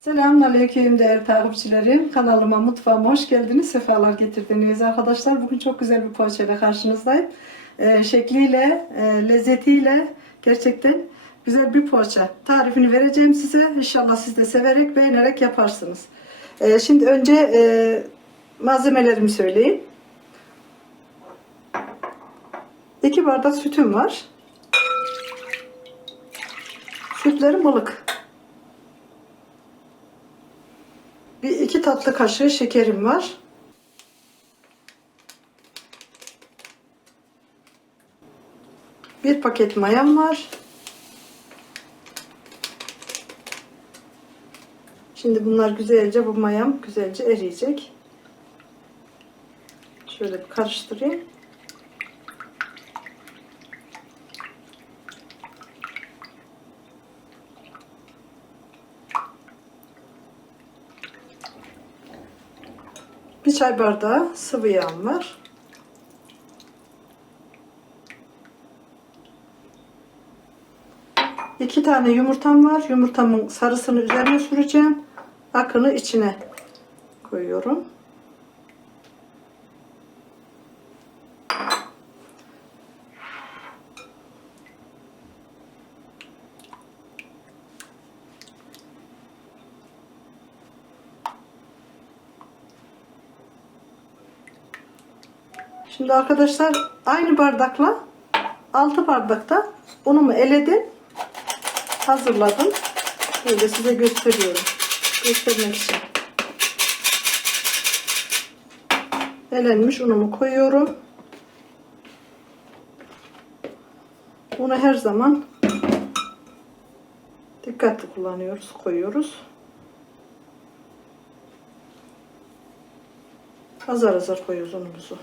Selamünaleyküm değerli takipçilerim. Kanalıma, mutfağıma hoş geldiniz. Sefalar getirdiniz arkadaşlar. Bugün çok güzel bir poğaçayla karşınızdayım. Ee, şekliyle, e, lezzetiyle gerçekten güzel bir poğaça. Tarifini vereceğim size. İnşallah siz de severek, beğenerek yaparsınız. Ee, şimdi önce e, malzemelerimi söyleyeyim. 2 bardak sütüm var. Sütlerim ılık. Bir iki tatlı kaşığı şekerim var. Bir paket mayam var. Şimdi bunlar güzelce bu mayam güzelce eriyecek. Şöyle bir karıştırayım. Bir çay bardağı sıvı yağım var. İki tane yumurtam var. Yumurtamın sarısını üzerine süreceğim. Akını içine koyuyorum. Şimdi arkadaşlar aynı bardakla 6 bardakta unumu eledim. Hazırladım. Böyle size gösteriyorum. Göstermek için. Elenmiş unumu koyuyorum. Bunu her zaman dikkatli kullanıyoruz, koyuyoruz. Azar azar koyuyoruz unumuzu.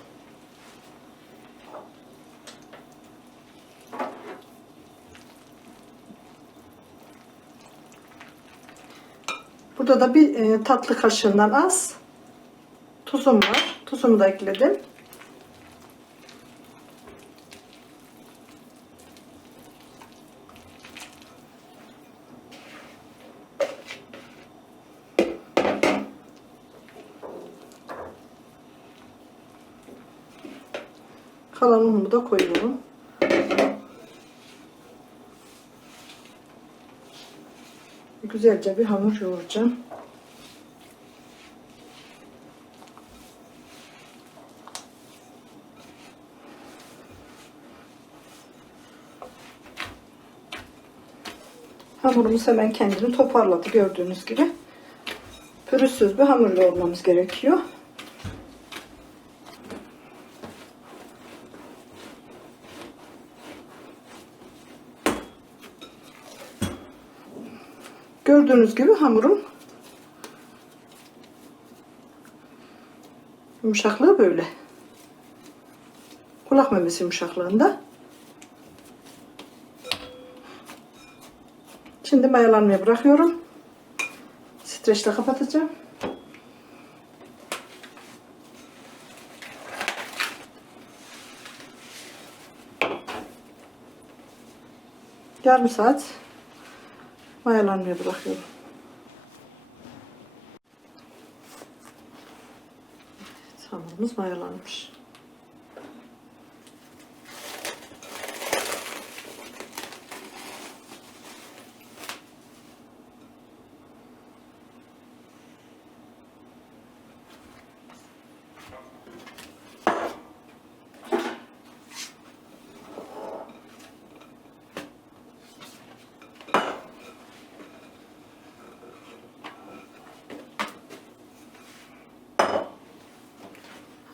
Burada da bir e, tatlı kaşığından az tuzum var. Tuzumu da ekledim. Kalan unumu da koyuyorum. Güzelce bir hamur yoğuracağım. Hamurumuz hemen kendini toparladı gördüğünüz gibi. Pürüzsüz bir hamur yoğurmamız gerekiyor. Gördüğünüz gibi hamurum yumuşaklığı böyle. Kulak memesi yumuşaklığında. Şimdi mayalanmaya bırakıyorum. Streçle kapatacağım. Yarım saat mayalanmaya bırakıyorum. Evet, hamurumuz mayalanmış.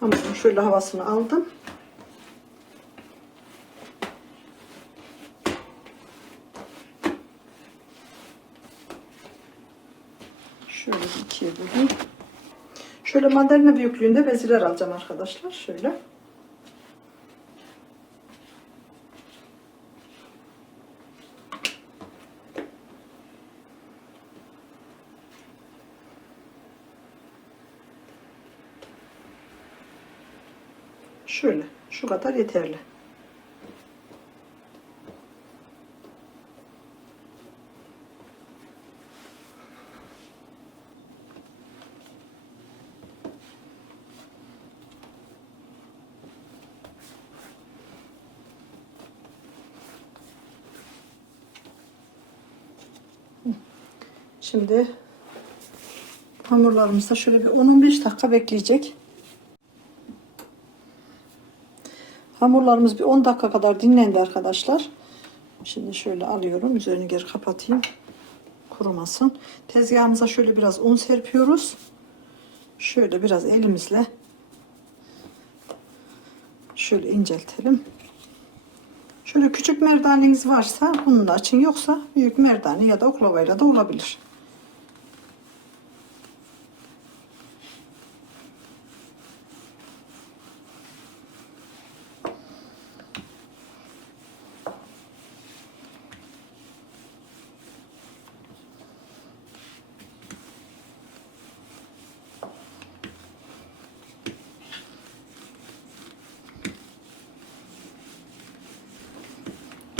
Hamurun şöyle havasını aldım. Şöyle ikiye böleyim. Şöyle mandalina büyüklüğünde beziler alacağım arkadaşlar. Şöyle. Şöyle şu kadar yeterli. Şimdi hamurlarımız şöyle bir 10-15 dakika bekleyecek. Hamurlarımız bir 10 dakika kadar dinlendi arkadaşlar. Şimdi şöyle alıyorum. Üzerini geri kapatayım. Kurumasın. Tezgahımıza şöyle biraz un serpiyoruz. Şöyle biraz elimizle şöyle inceltelim. Şöyle küçük merdaneniz varsa bununla açın yoksa büyük merdane ya da oklavayla da olabilir.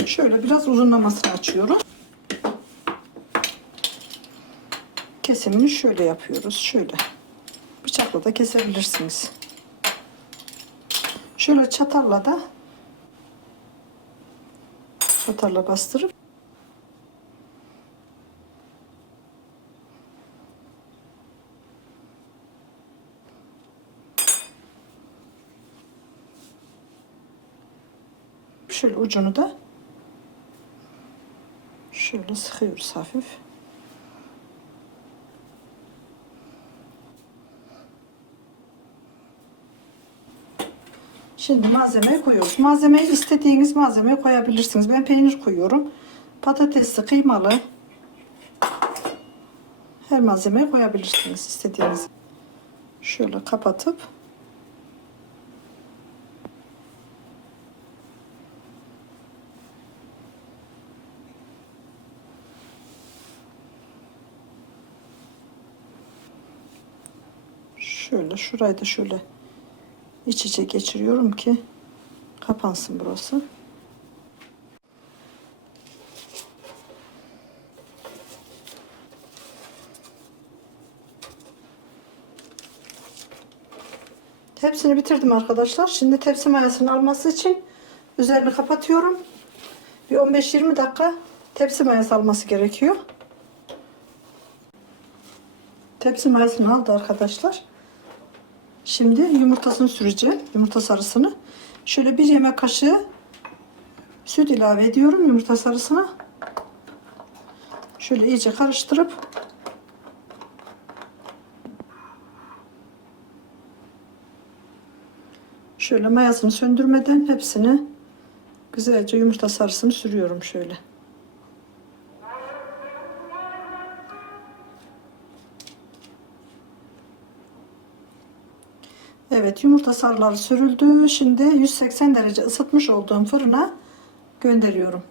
Şöyle biraz uzunlamasını açıyorum. Kesimini şöyle yapıyoruz. Şöyle. Bıçakla da kesebilirsiniz. Şöyle çatalla da çatalla bastırıp şöyle ucunu da şöyle sıkıyoruz hafif. Şimdi malzemeyi koyuyoruz. Malzemeyi istediğiniz malzemeyi koyabilirsiniz. Ben peynir koyuyorum. Patatesli, kıymalı. Her malzemeyi koyabilirsiniz istediğiniz. Şöyle kapatıp şöyle şurayı da şöyle iç içe geçiriyorum ki kapansın burası. Hepsini bitirdim arkadaşlar. Şimdi tepsi mayasını alması için üzerini kapatıyorum. Bir 15-20 dakika tepsi mayası alması gerekiyor. Tepsi mayasını aldı arkadaşlar. Şimdi yumurtasını süreceğim. Yumurta sarısını. Şöyle bir yemek kaşığı süt ilave ediyorum yumurta sarısına. Şöyle iyice karıştırıp şöyle mayasını söndürmeden hepsini güzelce yumurta sarısını sürüyorum şöyle. Evet yumurta sarıları sürüldü. Şimdi 180 derece ısıtmış olduğum fırına gönderiyorum.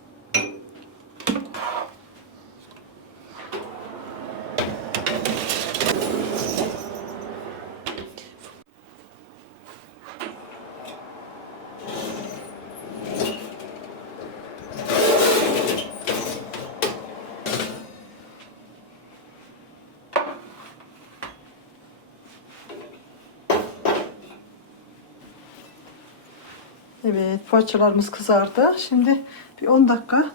Evet poğaçalarımız kızardı. Şimdi bir 10 dakika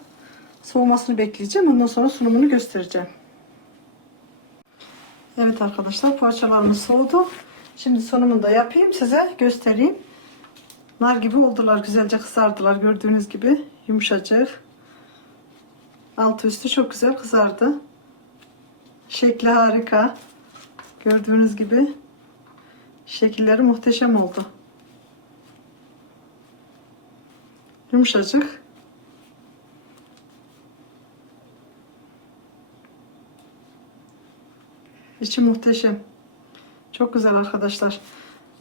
soğumasını bekleyeceğim. Ondan sonra sunumunu göstereceğim. Evet arkadaşlar poğaçalarımız soğudu. Şimdi sunumunu da yapayım size göstereyim. Nar gibi oldular. Güzelce kızardılar gördüğünüz gibi. Yumuşacık. Altı üstü çok güzel kızardı. Şekli harika. Gördüğünüz gibi şekilleri muhteşem oldu. Yumuşacık. İçi muhteşem. Çok güzel arkadaşlar.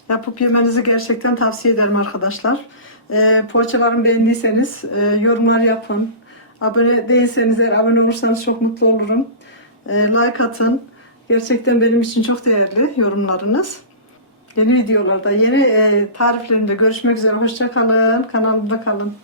Yapıp yemenizi gerçekten tavsiye ederim arkadaşlar. Ee, poğaçalarımı beğendiyseniz e, yorumlar yapın. Abone değilseniz eğer abone olursanız çok mutlu olurum. E, like atın. Gerçekten benim için çok değerli yorumlarınız. Yeni videolarda, yeni e, tariflerinde görüşmek üzere. Hoşça kalın. Kanalımda kalın.